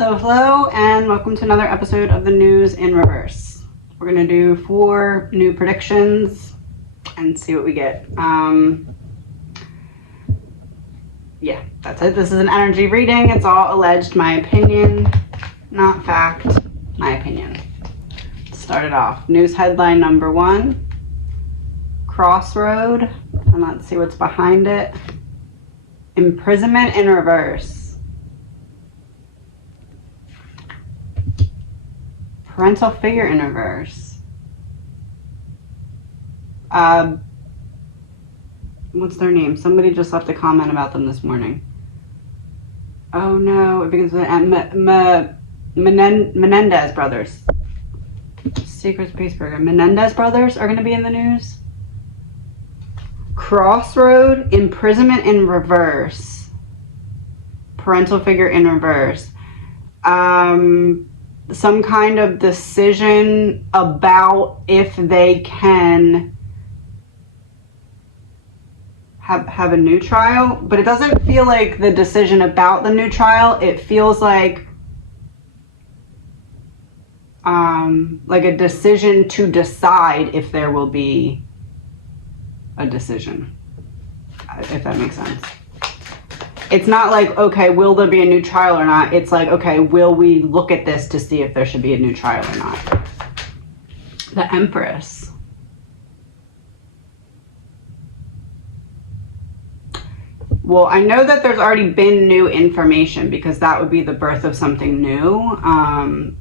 Hello, hello, and welcome to another episode of the News in Reverse. We're going to do 4 new predictions and see what we get. Yeah, that's it. This is an energy reading. It's all alleged, my opinion, not fact, my opinion. Let's start it off. News headline number 1, Crossroad, and let's see what's behind it. Imprisonment in reverse. Parental figure in reverse. What's their name? Somebody just left a comment about them this morning. Oh no, it begins with Menendez brothers. Secret Space Burger. Menendez brothers are going to be in the news. Crossroad, imprisonment in reverse. Parental figure in reverse. Some kind of decision about if they can have a new trial, but it doesn't feel like the decision about the new trial. It feels like a decision to decide if there will be a decision, if that makes sense. It's not like, okay, will there be a new trial or not? It's like, okay, will we look at this to see if there should be a new trial or not? The Empress. Well, I know that there's already been new information because that would be the birth of something new.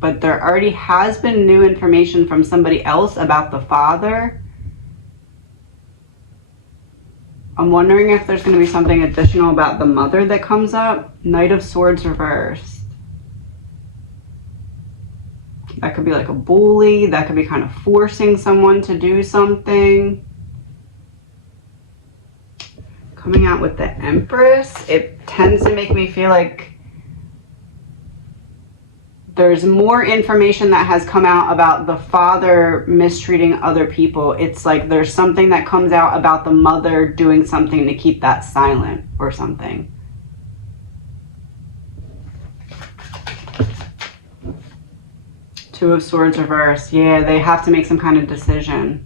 But there already has been new information from somebody else about the father. I'm wondering if there's going to be something additional about the mother that comes up. Knight of Swords reversed. That could be like a bully. That could be kind of forcing someone to do something. Coming out with the Empress, it tends to make me feel like there's more information that has come out about the father mistreating other people. It's like there's something that comes out about the mother doing something to keep that silent or something. Two of Swords reversed. Yeah, they have to make some kind of decision.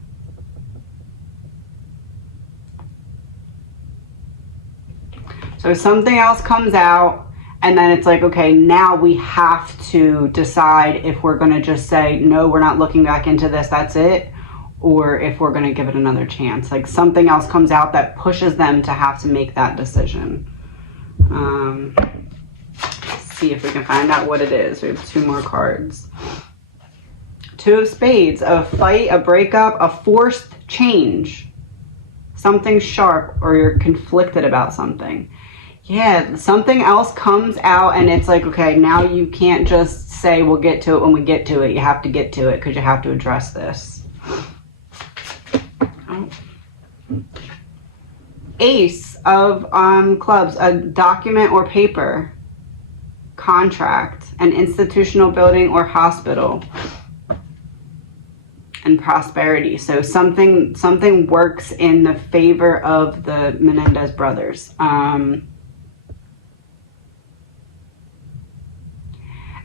So something else comes out. And then it's like, okay, now we have to decide if we're going to just say, no, we're not looking back into this, that's it. Or if we're going to give it another chance. Like something else comes out that pushes them to have to make that decision. Let's see if we can find out what it is. We have 2 more cards. 2 of Spades, a fight, a breakup, a forced change. Something sharp, or you're conflicted about something. Yeah, something else comes out and it's like, okay, now you can't just say we'll get to it when we get to it. You have to get to it because you have to address this. Oh. Ace of clubs, a document or paper, contract, an institutional building or hospital, and prosperity. So something works in the favor of the Menendez brothers.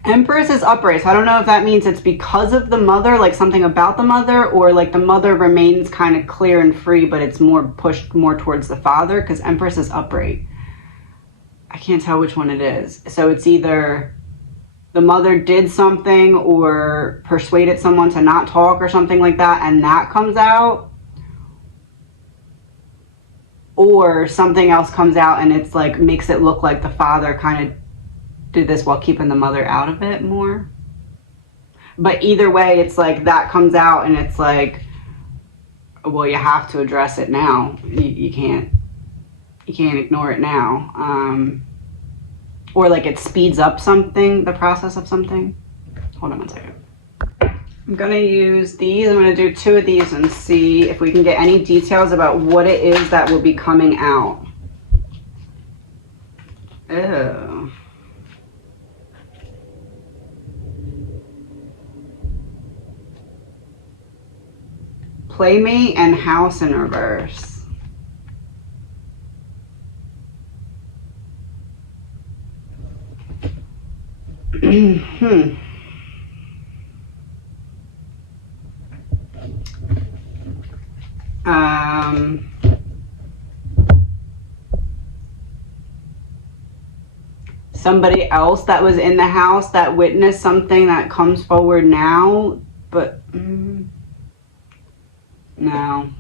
Empress is upright, so I don't know if that means it's because of the mother, like something about the mother, or like the mother remains kind of clear and free, but it's more pushed more towards the father, because Empress is upright. I can't tell which one it is. So it's either the mother did something or persuaded someone to not talk or something like that, and that comes out. Or something else comes out and it's like, makes it look like the father kind of did this while keeping the mother out of it more. But either way, it's like that comes out and it's like, well, you have to address it now. You can't ignore it now. Or like it speeds up something, the process of something. Hold on one second. I'm gonna use these. I'm gonna do 2 of these and see if we can get any details about what it is that will be coming out. Ew. Playmate and house in reverse. Somebody else that was in the house that witnessed something that comes forward now, but no,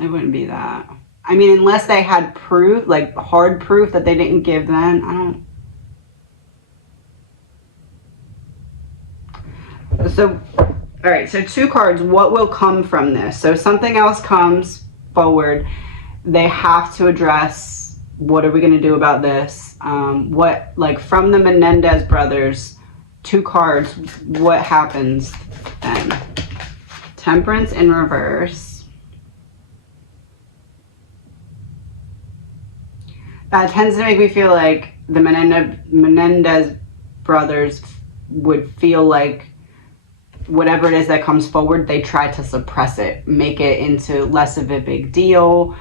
it wouldn't be that. I mean, unless they had proof, like hard proof that they didn't give then, I don't. So, all right, so 2 cards, what will come from this? So something else comes forward. They have to address, what are we going to do about this? What, like from the Menendez brothers, 2 cards, what happens then? Temperance in reverse. That tends to make me feel like the Menendez brothers would feel like whatever it is that comes forward, they try to suppress it, make it into less of a big deal.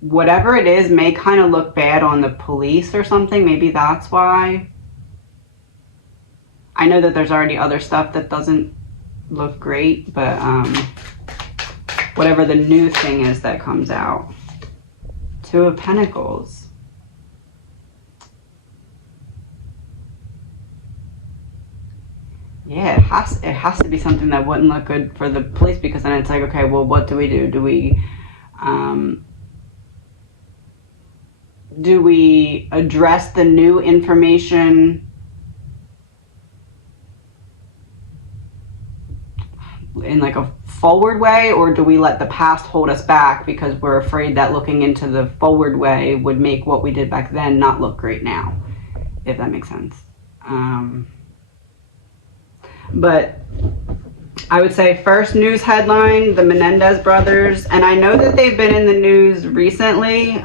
Whatever it is may kind of look bad on the police or something. Maybe that's why. I know that there's already other stuff that doesn't look great, but whatever the new thing is that comes out. 2 of Pentacles. Yeah, it has to be something that wouldn't look good for the police, because then it's like, okay, well, what do we do? Do we address the new information in like a forward way, or do we let the past hold us back because we're afraid that looking into the forward way would make what we did back then not look great now, if that makes sense. But I would say first news headline, the Menendez brothers, and I know that they've been in the news recently,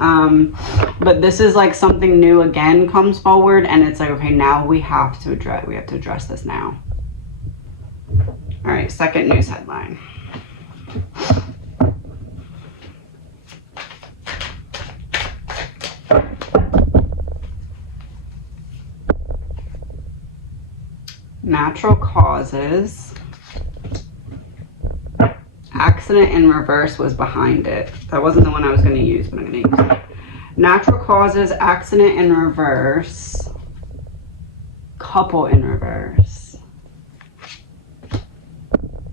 but this is like something new again comes forward, and it's like, okay, now we have to address this now. All right, second news headline. Natural causes. Accident in reverse was behind it. That wasn't the one I was going to use, but I'm going to use it. Natural causes, accident in reverse, couple in reverse,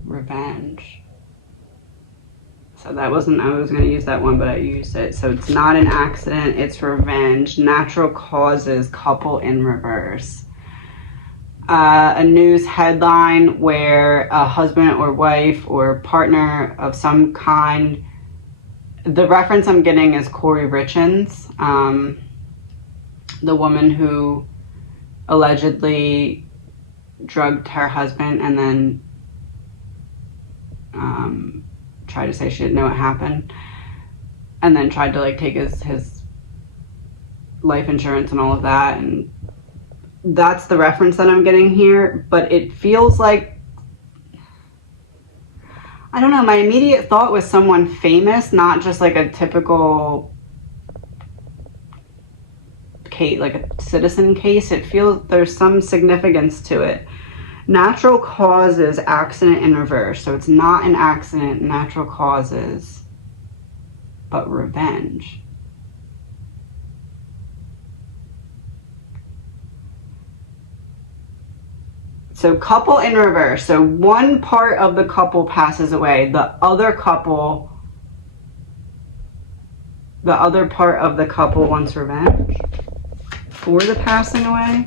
revenge. So that wasn't, I was going to use that one, but I used it. So it's not an accident, it's revenge. Natural causes, couple in reverse. A news headline where a husband or wife or partner of some kind, the reference I'm getting is Corey Richins, the woman who allegedly drugged her husband and then tried to say she didn't know what happened, and then tried to like take his life insurance and all of that, and that's the reference that I'm getting here. But it feels like, I don't know, my immediate thought was someone famous, not just like a typical case, like a citizen case. It feels there's some significance to it. Natural causes, accident in reverse. So it's not an accident, natural causes, but revenge. So couple in reverse. So one part of the couple passes away. The other part of the couple wants revenge for the passing away.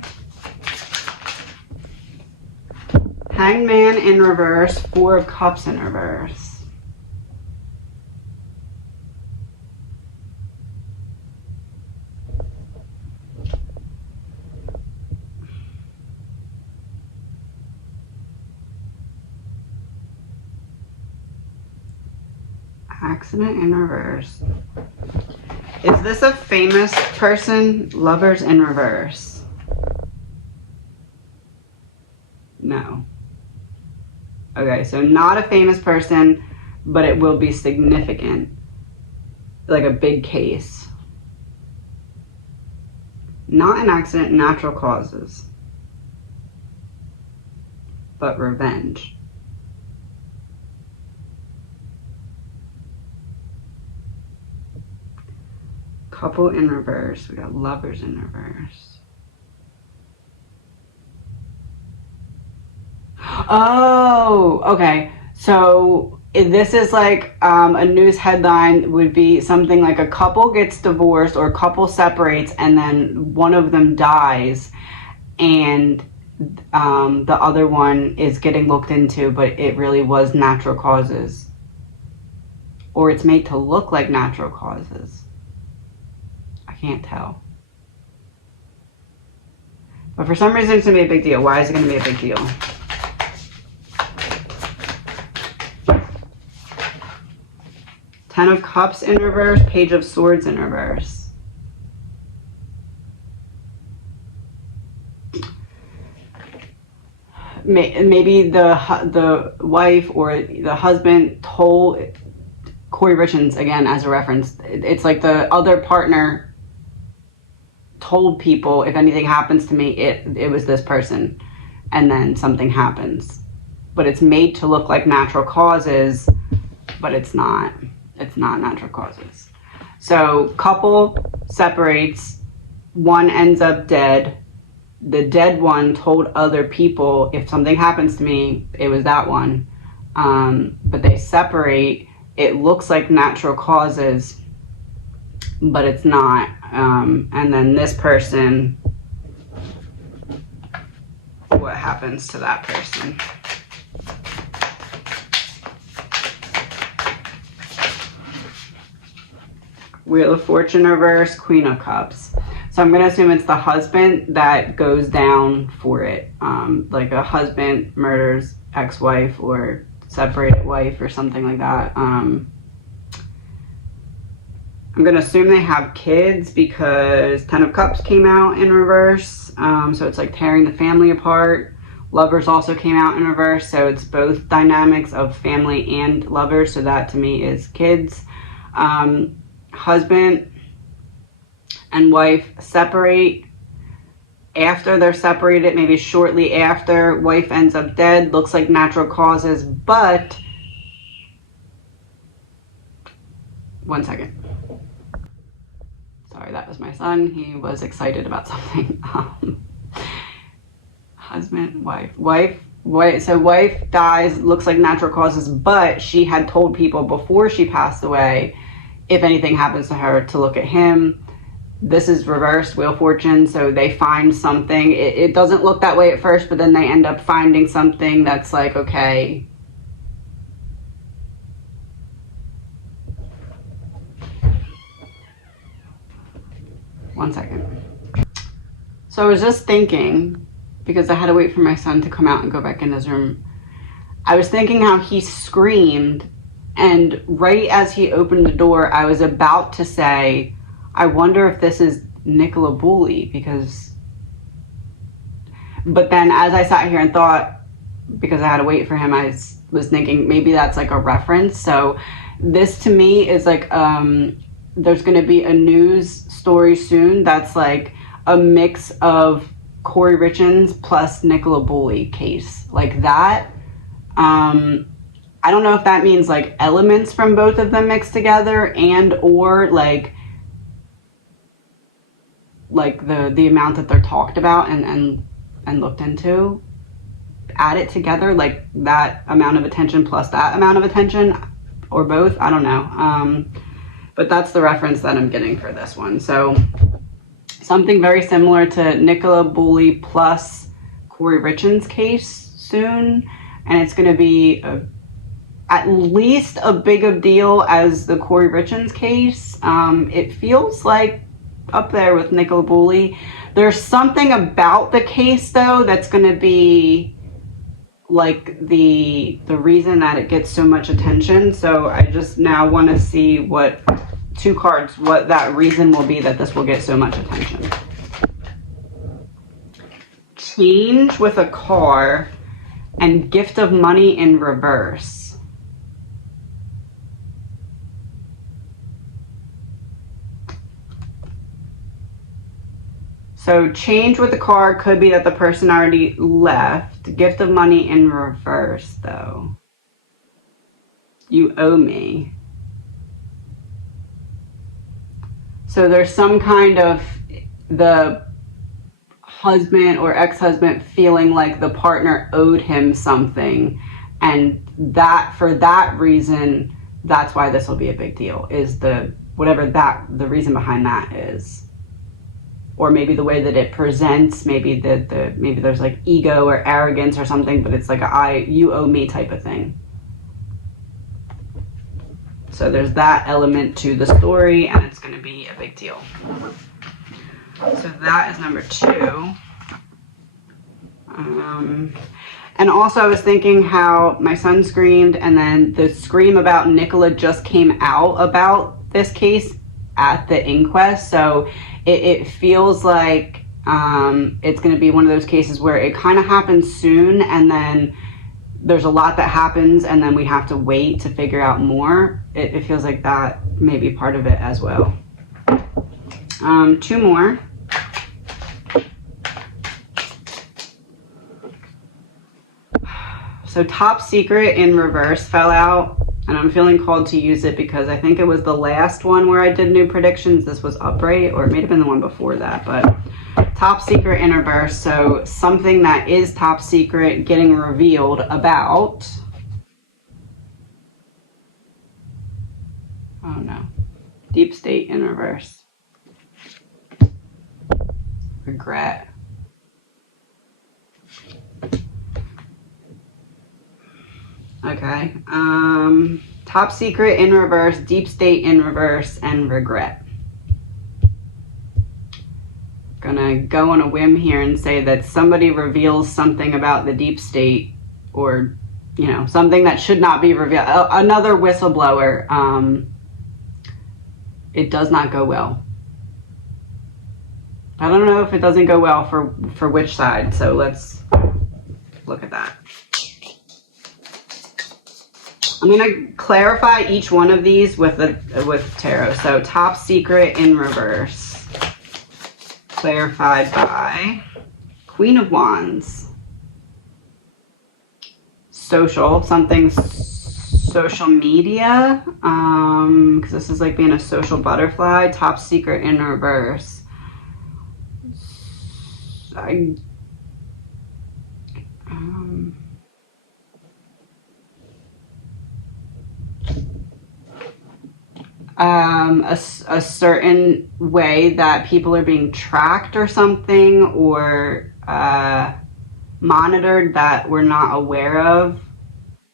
Hangman in reverse, 4 of Cups in reverse. Accident in reverse. Is this a famous person? Lovers in reverse. No. Okay, so not a famous person, but it will be significant. Like a big case. Not an accident, natural causes. But revenge. Couple in reverse. We got lovers in reverse. Oh, okay. So this is like a news headline would be something like a couple gets divorced or a couple separates and then one of them dies and the other one is getting looked into, but it really was natural causes. Or it's made to look like natural causes. I can't tell. But for some reason it's going to be a big deal. Why is it going to be a big deal? Ten of Cups in reverse, Page of Swords in reverse. Maybe the wife or the husband told Corey Richards, again as a reference, it's like the other partner told people, if anything happens to me, it was this person, and then something happens. But it's made to look like natural causes, but it's not. It's not natural causes. So couple separates, one ends up dead. The dead one told other people, if something happens to me, it was that one. But they separate. It looks like natural causes, but it's not. And then this person, what happens to that person? Wheel of Fortune reverse, Queen of Cups. So I'm going to assume it's the husband that goes down for it. Like a husband murders ex-wife or separated wife or something like that. I'm going to assume they have kids because Ten of Cups came out in reverse. So it's like tearing the family apart. Lovers also came out in reverse. So it's both dynamics of family and lovers. So that to me is kids. Husband and wife separate. After they're separated, maybe shortly after, wife ends up dead. Looks like natural causes, but one second. Sorry, that was my son. He was excited about something. Husband, wife. So wife dies, looks like natural causes, but she had told people before she passed away, if anything happens to her, to look at him. This is reversed, Wheel of Fortune, so they find something. It doesn't look that way at first, but then they end up finding something that's like, okay. One second. So I was just thinking, because I had to wait for my son to come out and go back in his room. I was thinking how he screamed, and right as he opened the door, I was about to say, I wonder if this is Nicola Bully, but then as I sat here and thought, because I had to wait for him, I was thinking maybe that's like a reference. So this to me is like, there's going to be a news story soon that's like a mix of Corey Richards plus Nicola Bully case. Like that, I don't know if that means like elements from both of them mixed together and or like the amount that they're talked about and looked into, add it together, like that amount of attention plus that amount of attention, or both. I don't know. But that's the reference that I'm getting for this one. So something very similar to Nicola Bully plus Corey Richards case soon, and it's going to be at least a big of deal as the Corey Richards case. It feels like up there with Nicola Bully. There's something about the case though that's going to be like the reason that it gets so much attention. So I just now want to see what two cards, what that reason will be that this will get so much attention. Change with a car and gift of money in reverse. So change with the card could be that the person already left. Gift of money in reverse, though. You owe me. So there's some kind of the husband or ex-husband feeling like the partner owed him something, and that for that reason, that's why this will be a big deal, is the whatever that the reason behind that is. Or maybe the way that it presents, maybe maybe there's like ego or arrogance or something, but it's like you owe me type of thing. So there's that element to the story, and it's going to be a big deal. So that is number 2. And also I was thinking how my son screamed, and then the scream about Nicola just came out about this case at the inquest. So it feels like it's going to be one of those cases where it kind of happens soon, and then there's a lot that happens, and then we have to wait to figure out more. It feels like that may be part of it as well. 2 more. So top secret in reverse fell out, and I'm feeling called to use it because I think it was the last one where I did new predictions. This was upright, or it may have been the one before that, but top secret in reverse. So something that is top secret getting revealed about. Oh no. Deep state in reverse. Regret. Okay. Top secret in reverse, deep state in reverse, and regret. Gonna go on a whim here and say that somebody reveals something about the deep state, or something that should not be revealed. Another whistleblower. It does not go well. I don't know if it doesn't go well for which side, so let's look at that. I'm going to clarify each one of these with tarot. So top secret in reverse, clarified by Queen of Wands. Social, something social media, because this is like being a social butterfly. Top secret in reverse. A certain way that people are being tracked or something, or monitored that we're not aware of,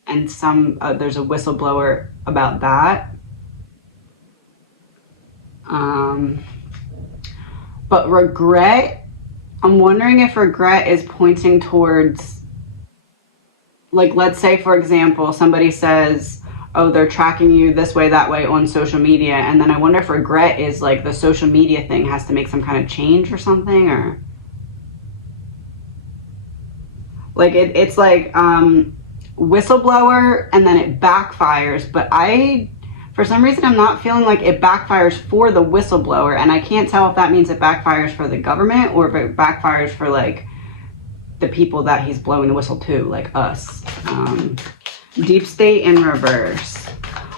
and there's a whistleblower about that. But regret, I'm wondering if regret is pointing towards, like, let's say for example somebody says, oh, they're tracking you this way, that way on social media. And then I wonder if regret is like the social media thing has to make some kind of change or something, or like it's like whistleblower and then it backfires. But for some reason, I'm not feeling like it backfires for the whistleblower. And I can't tell if that means it backfires for the government or if it backfires for like the people that he's blowing the whistle to, like us. Deep state in reverse.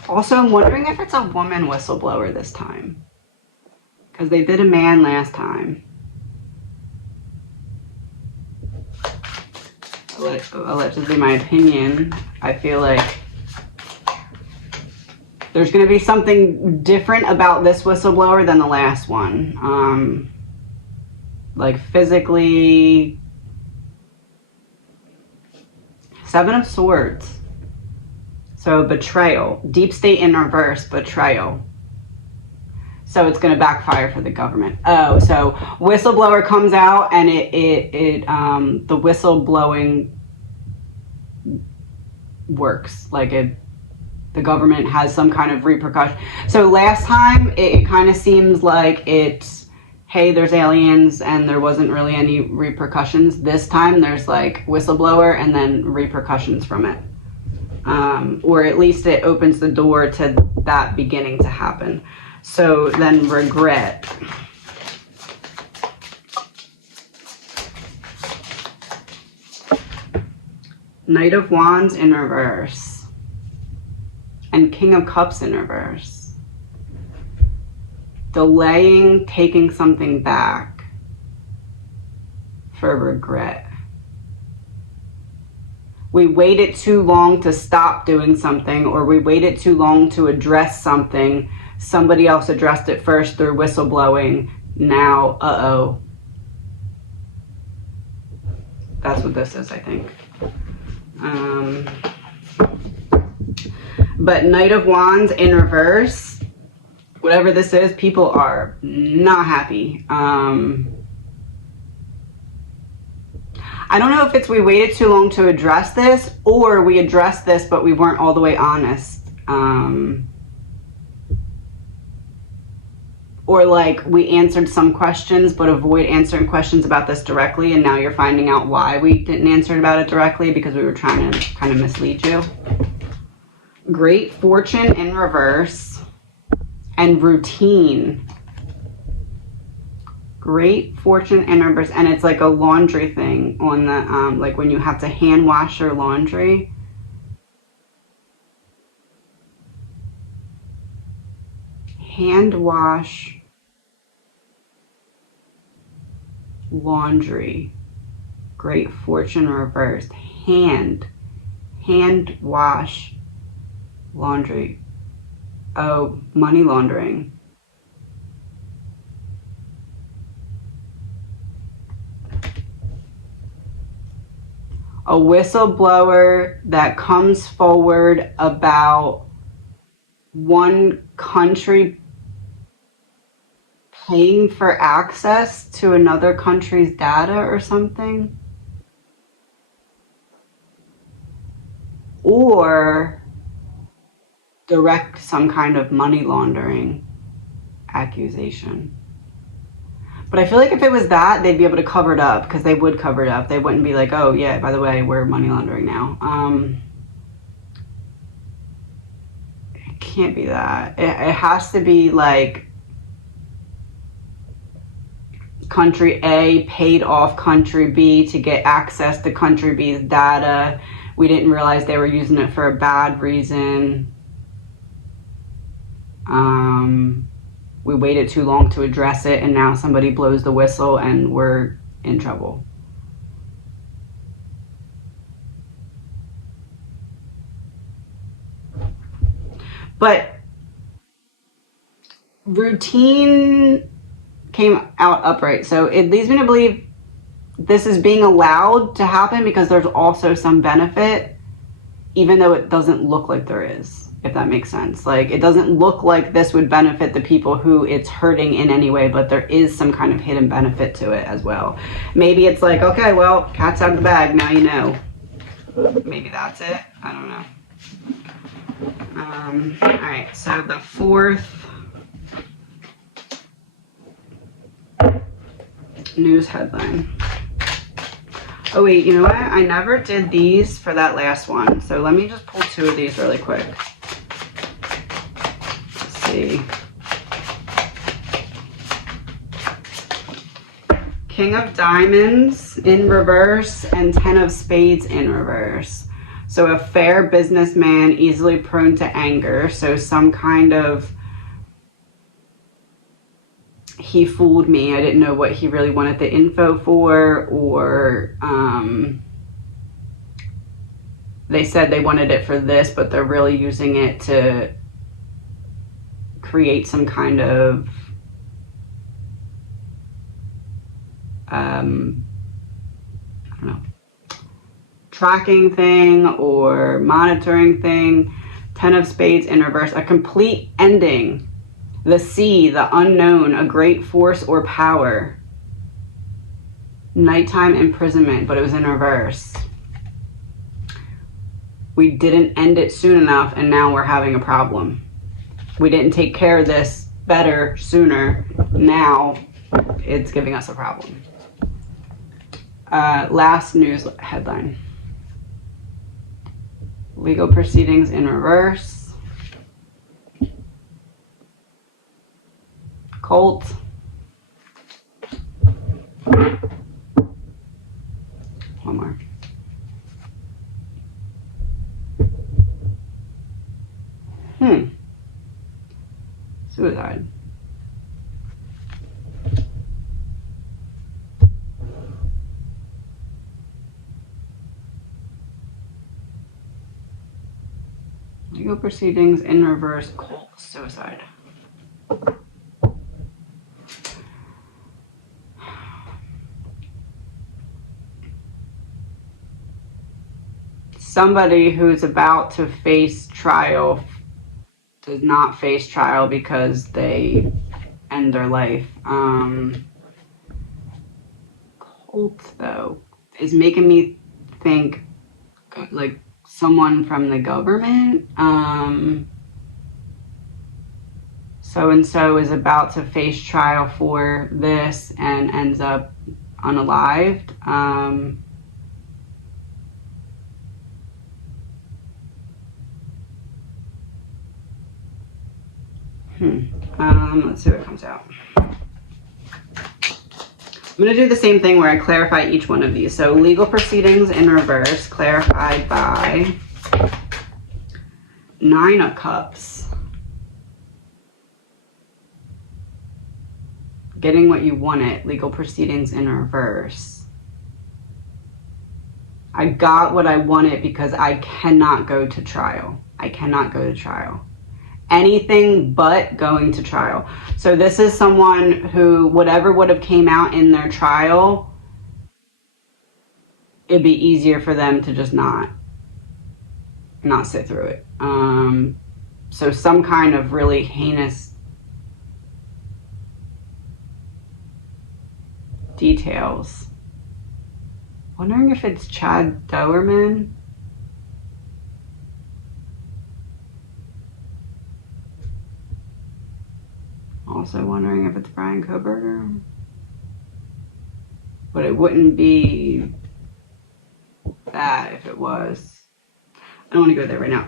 Also, I'm wondering if it's a woman whistleblower this time, because they did a man last time. Allegedly, my opinion. I feel like there's going to be something different about this whistleblower than the last one. Like physically. 7 of Swords. So betrayal, deep state in reverse, betrayal. So it's going to backfire for the government. Oh, so whistleblower comes out and the whistleblowing works. Like the government has some kind of repercussion. So last time it kind of seems like it's, hey, there's aliens and there wasn't really any repercussions. This time there's like whistleblower and then repercussions from it. Or at least it opens the door to that beginning to happen. So then regret. Knight of Wands in reverse. And King of Cups in reverse. Delaying taking something back for regret. We waited too long to stop doing something, or we waited too long to address something. Somebody else addressed it first through whistleblowing. Now, uh-oh. That's what this is, I think. But Knight of Wands in reverse, whatever this is, people are not happy. I don't know if it's we waited too long to address this, or we addressed this but we weren't all the way honest. Or like we answered some questions but avoid answering questions about this directly, and now you're finding out why we didn't answer about it directly, because we were trying to kind of mislead you. Great Fortune in reverse and routine. Great Fortune in reverse, and it's like a laundry thing on the like when you have to hand wash your laundry. Hand wash laundry. Great Fortune reversed. Hand wash laundry. Oh, money laundering. A whistleblower that comes forward about one country paying for access to another country's data or something. Or direct some kind of money laundering accusation. But I feel like if it was that, they'd be able to cover it up, because they would cover it up. They wouldn't be like, oh yeah, by the way, we're money laundering now. It can't be that. It has to be like country A paid off country B to get access to country B's data. We didn't realize they were using it for a bad reason. We waited too long to address it, and now somebody blows the whistle and we're in trouble. But routine came out upright, so it leads me to believe this is being allowed to happen because there's also some benefit, even though it doesn't look like there is, if that makes sense. Like, it doesn't look like this would benefit the people who it's hurting in any way, but there is some kind of hidden benefit to it as well. Maybe it's like, okay, well, cat's out of the bag, now you know. Maybe that's it. I don't know. All right, so the fourth news headline. Oh wait, you know what? I never did these for that last one. So let me just pull two of these really quick. Let's see. King of Diamonds in reverse and 10 of Spades in reverse. So a fair businessman, easily prone to anger. So some kind of, he fooled me. I didn't know what he really wanted the info for, or they said they wanted it for this, but they're really using it to create some kind of I don't know, tracking thing or monitoring thing. 10 of Spades in reverse, a complete ending. The sea, the unknown, a great force or power. Nighttime imprisonment, but it was in reverse. We didn't end it soon enough, and now we're having a problem. We didn't take care of this better sooner. Now it's giving us a problem. Last news headline. Legal proceedings in reverse. Colt. One more. suicide. Legal proceedings in reverse, cold suicide. Somebody who's about to face trial does not face trial because they end their life. Cold, though, is making me think like someone from the government. So-and-so is about to face trial for this and ends up unalived. Let's see what comes out. I'm going to do the same thing where I clarify each one of these. So legal proceedings in reverse, clarified by 9 of Cups. Getting what you wanted, legal proceedings in reverse. I got what I wanted because I cannot go to trial. I cannot go to trial. Anything but going to trial. So this is someone who, whatever would have came out in their trial, it'd be easier for them to just not sit through it. So some kind of really heinous details. Wondering if it's Chad Dowerman. Also wondering if it's Brian Koberger. But it wouldn't be that if it was. I don't want to go there right now.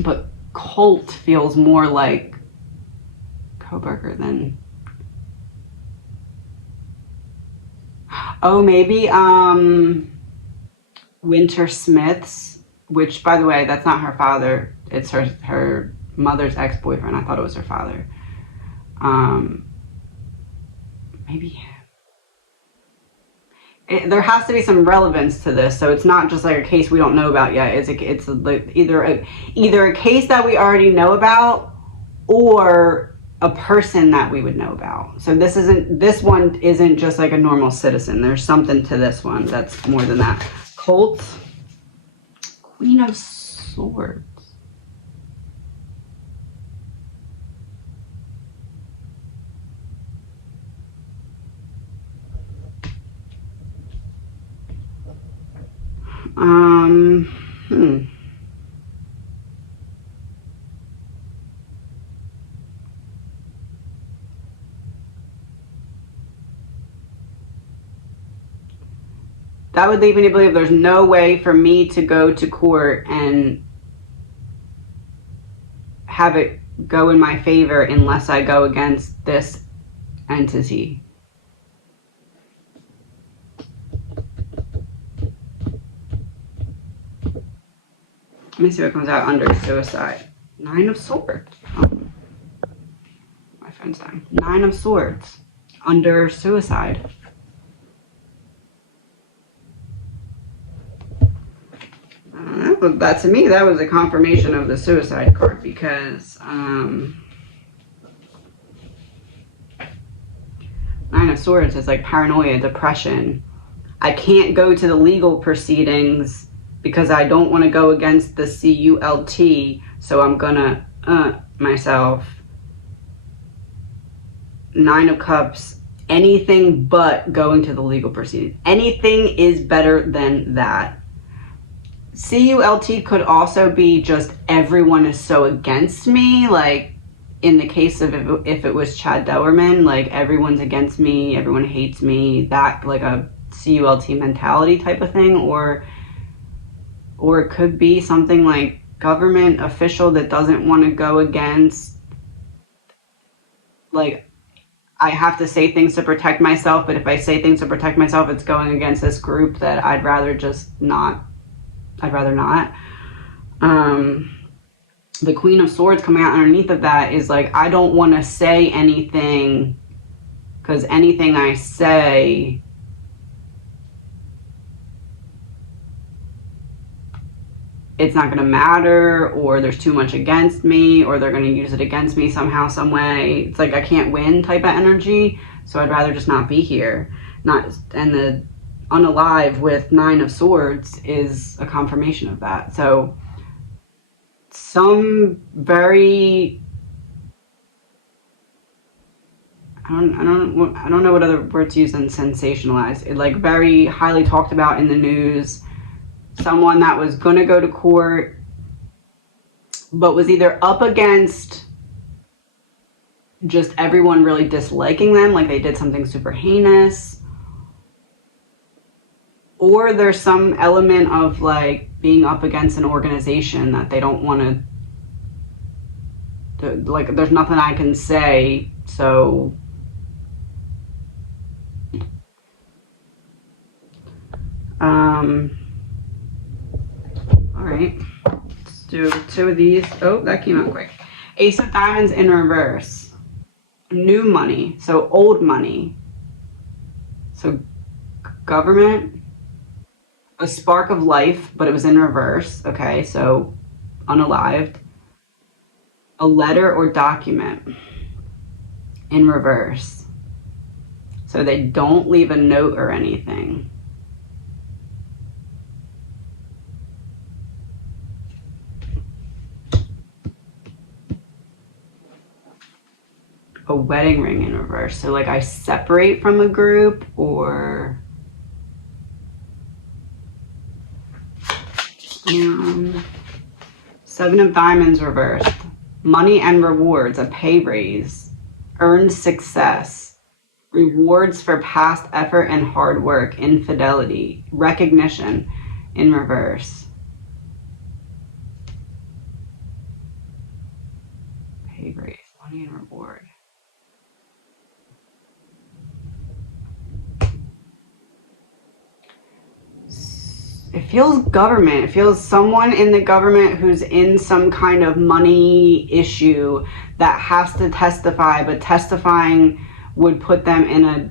But Colt feels more like Koberger than... Oh, maybe Winter Smith's, which, by the way, that's not her father. It's her mother's ex-boyfriend. I thought it was her father. Maybe there has to be some relevance to this, so it's not just like a case we don't know about yet. It's either a case that we already know about or a person that we would know about. So this one isn't just like a normal citizen. There's something to this one that's more than that. Colt, Queen of Swords. That would lead me to believe there's no way for me to go to court and have it go in my favor unless I go against this entity. Let me see what comes out under suicide. 9 of Swords. Oh. My phone's dying. 9 of Swords under suicide. That to me, that was a confirmation of the suicide card because 9 of Swords is like paranoia, depression. I can't go to the legal proceedings because I don't want to go against the CULT, so I'm gonna myself. 9 of Cups, anything but going to the legal proceedings. Anything is better than that. CULT could also be just everyone is so against me, like in the case of if it was Chad Dowerman, like everyone's against me, everyone hates me, that like a CULT mentality type of thing, or it could be something like government official that doesn't want to go against, like I have to say things to protect myself, but if I say things to protect myself, it's going against this group that I'd rather not. the Queen of Swords coming out underneath of that is like, I don't want to say anything, because anything I say it's not going to matter, or there's too much against me, or they're going to use it against me somehow, some way. It's like I can't win type of energy, so I'd rather just not be here. And the unalive with 9 of Swords is a confirmation of that. So some very, I don't know what other words to use than sensationalized. It like very highly talked about in the news. Someone that was going to go to court, but was either up against just everyone really disliking them, like they did something super heinous, or there's some element of like being up against an organization that they don't want to, like there's nothing I can say, so all right, let's do 2 of these. Oh, that came out quick. Ace of Diamonds in reverse. New money, so old money. So government, a spark of life, but it was in reverse. Okay, so unalived. A letter or document in reverse. So they don't leave a note or anything. A wedding ring in reverse. So like I separate from a group, or 7 of Diamonds reversed. Money and rewards, a pay raise, earned success, rewards for past effort and hard work, infidelity, recognition in reverse. Pay raise, money and reward. It feels government. It feels someone in the government who's in some kind of money issue that has to testify, but testifying would put them in a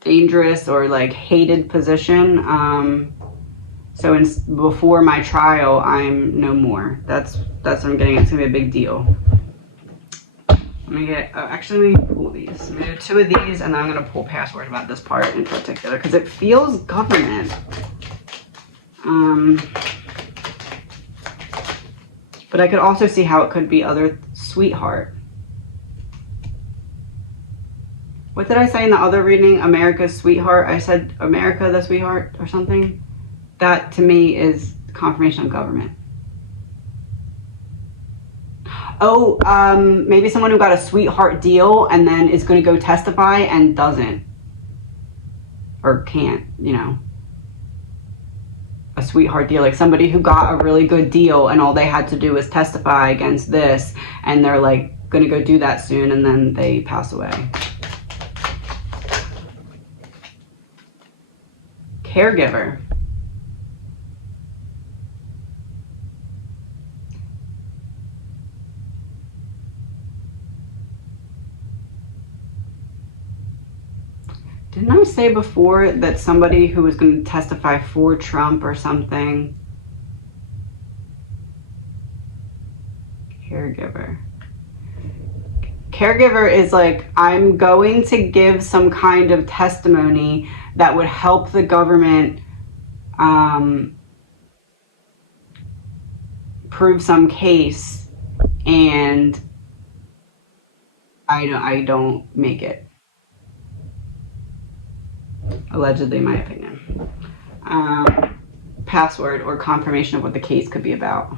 dangerous or like hated position. So before my trial, I'm no more. That's what I'm getting. It's gonna be a big deal. I'm gonna get, actually let me pull these. I'm gonna do 2 of these, and then I'm gonna pull password about this part in particular, because it feels government. But I could also see how it could be other sweetheart. What did I say in the other reading? America's sweetheart. I said America the sweetheart or something. That to me is confirmation of government. Oh, maybe someone who got a sweetheart deal and then is going to go testify and doesn't. Or can't, you know. A sweetheart deal, like somebody who got a really good deal and all they had to do was testify against this, and they're like going to go do that soon, and then they pass away. Caregiver. Didn't I say before that somebody who was going to testify for Trump or something? Caregiver. Caregiver is like, I'm going to give some kind of testimony that would help the government prove some case, and I don't make it. Allegedly, my opinion. Password or confirmation of what the case could be about.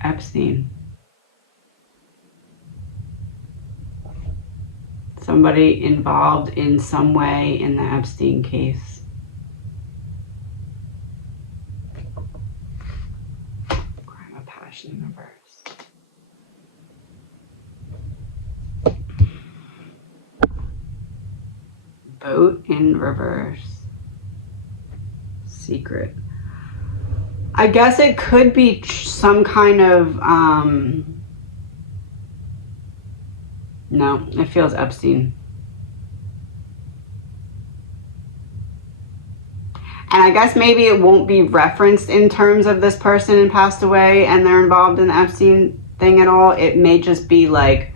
Epstein. Somebody involved in some way in the Epstein case. Boat in reverse. Secret. I guess it could be some kind of, no, it feels Epstein. And I guess maybe it won't be referenced in terms of this person passed away and they're involved in the Epstein thing at all. It may just be like,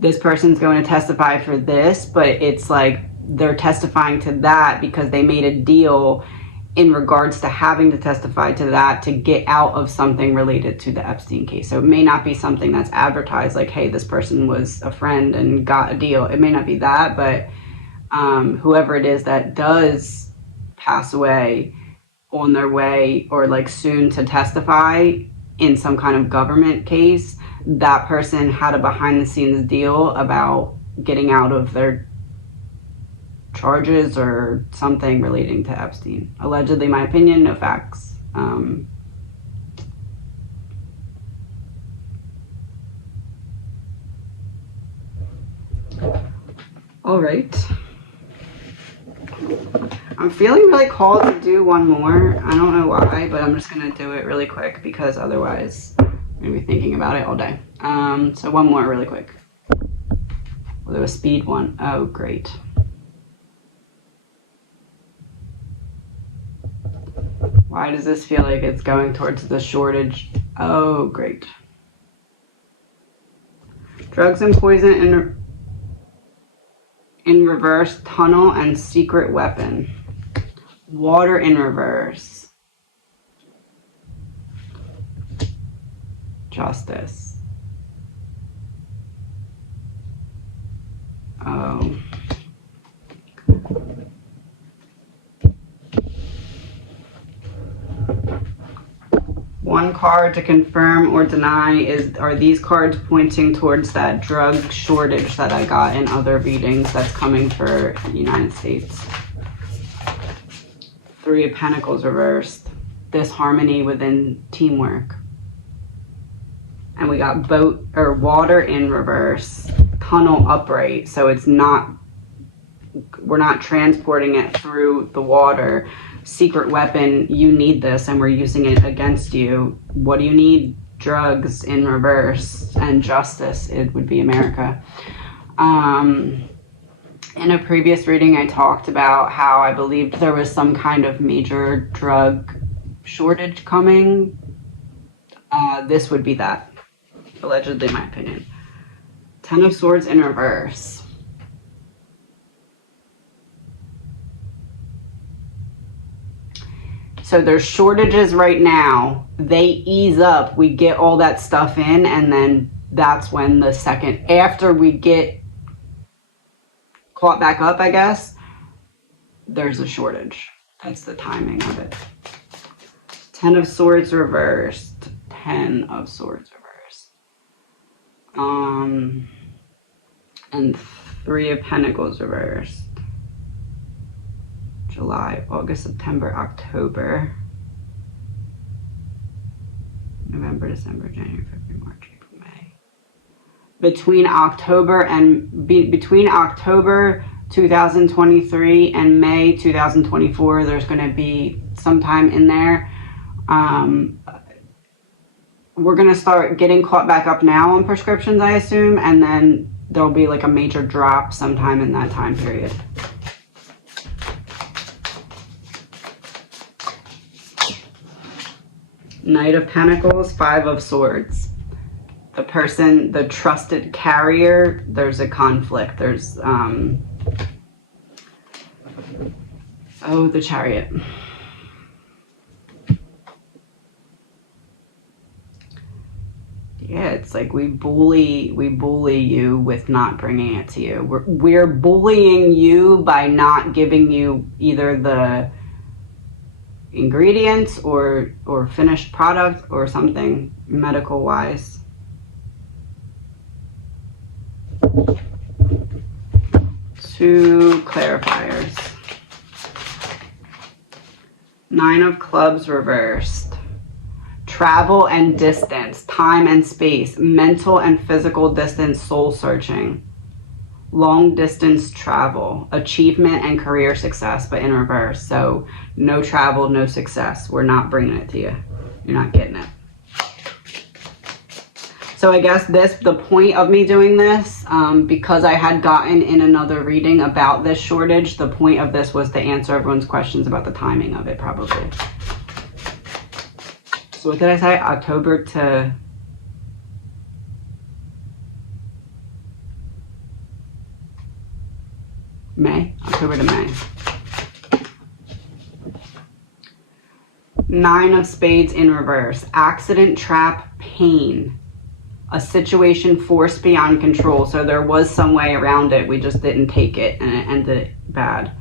this person's going to testify for this, but it's like they're testifying to that because they made a deal in regards to having to testify to that to get out of something related to the Epstein case. So it may not be something that's advertised like, hey, this person was a friend and got a deal. It may not be that, but whoever it is that does pass away on their way or like soon to testify in some kind of government case, that person had a behind the scenes deal about getting out of their charges or something relating to Epstein. Allegedly, my opinion, no facts. All right. I'm feeling really called to do one more. I don't know why, but I'm just gonna do it really quick because otherwise I'm gonna be thinking about it all day. So one more really quick. We'll do a speed one. Oh, great. Why does this feel like it's going towards the shortage? Oh, great. Drugs and poison in reverse, tunnel and secret weapon. Water in reverse. Justice. Oh. One card to confirm or deny are these cards pointing towards that drug shortage that I got in other readings that's coming for the United States. Three of Pentacles reversed. Disharmony within teamwork. And we got boat or water in reverse. Tunnel upright. So it's not, we're not transporting it through the water. Secret weapon, you need this and we're using it against you. What do you need? Drugs in reverse. And justice, it would be America. In a previous reading, I talked about how I believed there was some kind of major drug shortage coming. This would be that. Allegedly, my opinion. Ten of Swords in reverse. So there's shortages right now. They ease up. We get all that stuff in, and then that's when the second, after we get caught back up, I guess, there's a shortage. That's the timing of it. Ten of Swords reversed. Ten of Swords reversed. And Three of Pentacles reversed. July, August, September, October, November, December, January, February, March, April, May. Between October 2023 and May 2024, there's going to be some time in there. We're going to start getting caught back up now on prescriptions, I assume, and then there'll be like a major drop sometime in that time period. Knight of Pentacles, Five of Swords. The person, the trusted carrier, there's a conflict. There's, oh, the Chariot. Yeah, it's like we bully you with not bringing it to you. We're bullying you by not giving you either the ingredients or finished product or something medical wise. Two clarifiers. Nine of Clubs reversed. Travel and distance, time and space, mental and physical distance, soul searching. long distance travel, achievement and career success, but in reverse. So no travel, no success. We're not bringing it to you. You're not getting it. So I guess the point of me doing this, because I had gotten in another reading about this shortage, the point of this was to answer everyone's questions about the timing of it, probably. So what did I say? October to May? October to May. 9 of Spades in reverse. Accident, trap, pain. A situation forced beyond control. So there was some way around it. We just didn't take it and it ended bad.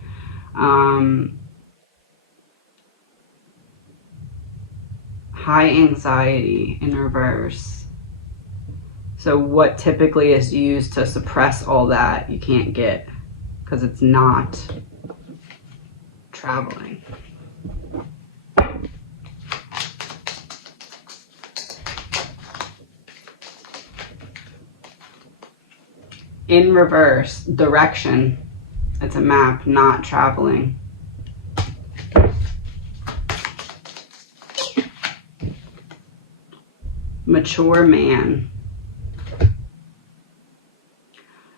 High anxiety in reverse. So what typically is used to suppress all that you can't get because it's not traveling. In reverse, direction. It's a map, not traveling. Mature man.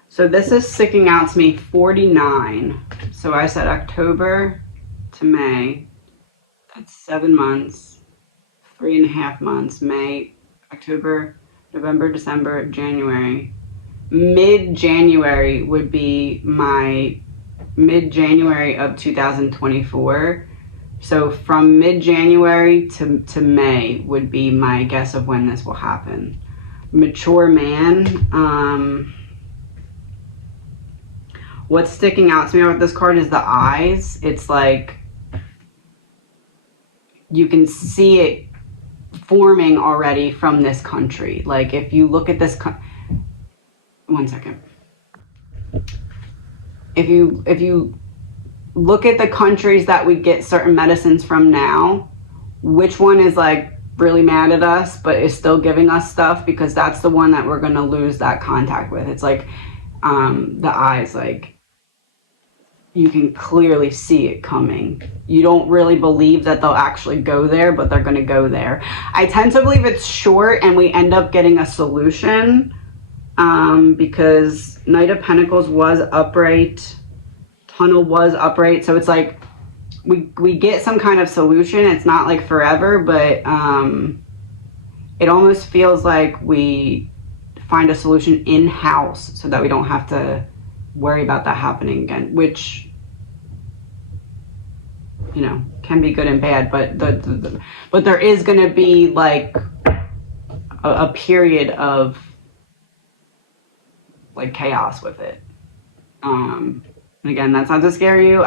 So this is sticking out to me, 49. So I said October to May. That's 7 months, 3.5 months. May, October, November, December, January. Mid-January would be my mid-January of 2024. So from mid-January to May would be my guess of when this will happen. Mature man. What's sticking out to me about this card is the eyes. It's like you can see it forming already from this country. Like if you look at this, one second. If you look at the countries that we get certain medicines from now, which one is like really mad at us but is still giving us stuff, because that's the one that we're going to lose that contact with. It's like the eyes, like you can clearly see it coming. You don't really believe that they'll actually go there, but they're going to go there. I tend to believe it's short and we end up getting a solution, because Knight of Pentacles was upright, Tunnel was upright, so it's like we get some kind of solution. It's not like forever, but it almost feels like we find a solution in-house so that we don't have to worry about that happening again, which, you know, can be good and bad, but but there is going to be like a period of like chaos with it. And again, that's not to scare you.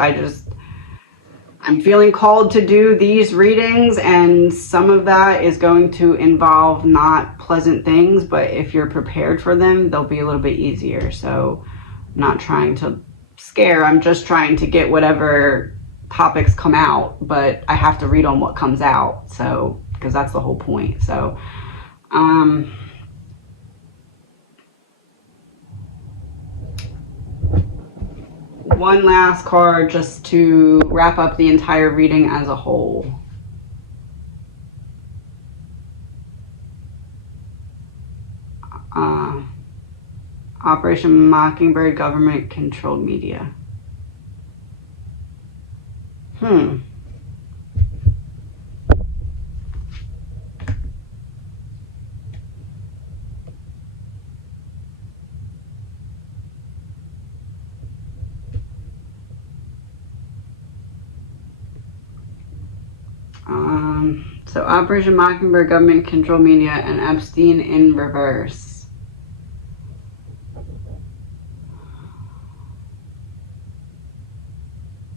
I'm feeling called to do these readings, and some of that is going to involve not pleasant things, but if you're prepared for them, they'll be a little bit easier. So I'm not trying to scare, I'm just trying to get whatever topics come out, but I have to read on what comes out, so because that's the whole point. So one last card just to wrap up the entire reading as a whole. Operation Mockingbird, government-controlled media. So Operation Mockingbird, government-controlled media, and Epstein in reverse.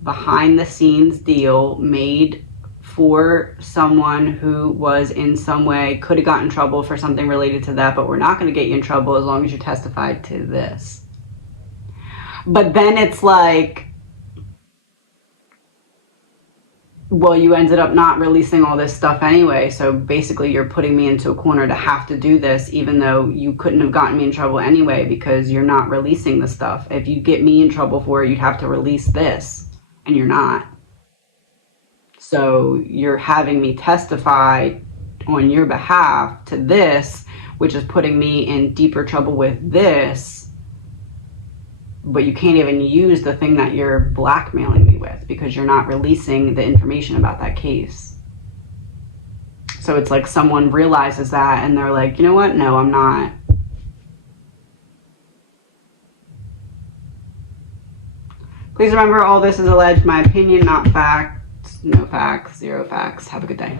Behind the scenes deal made for someone who was in some way, could have gotten in trouble for something related to that, but we're not going to get you in trouble as long as you testified to this. But then it's like, well, you ended up not releasing all this stuff anyway, so basically you're putting me into a corner to have to do this, even though you couldn't have gotten me in trouble anyway, because you're not releasing the stuff. If you get me in trouble for it, you'd have to release this, and you're not. So you're having me testify on your behalf to this, which is putting me in deeper trouble with this, but you can't even use the thing that you're blackmailing me with because you're not releasing the information about that case. So it's like someone realizes that and they're like, you know what? No, I'm not. Please remember, all this is alleged, my opinion, not facts. No facts, zero facts. Have a good day.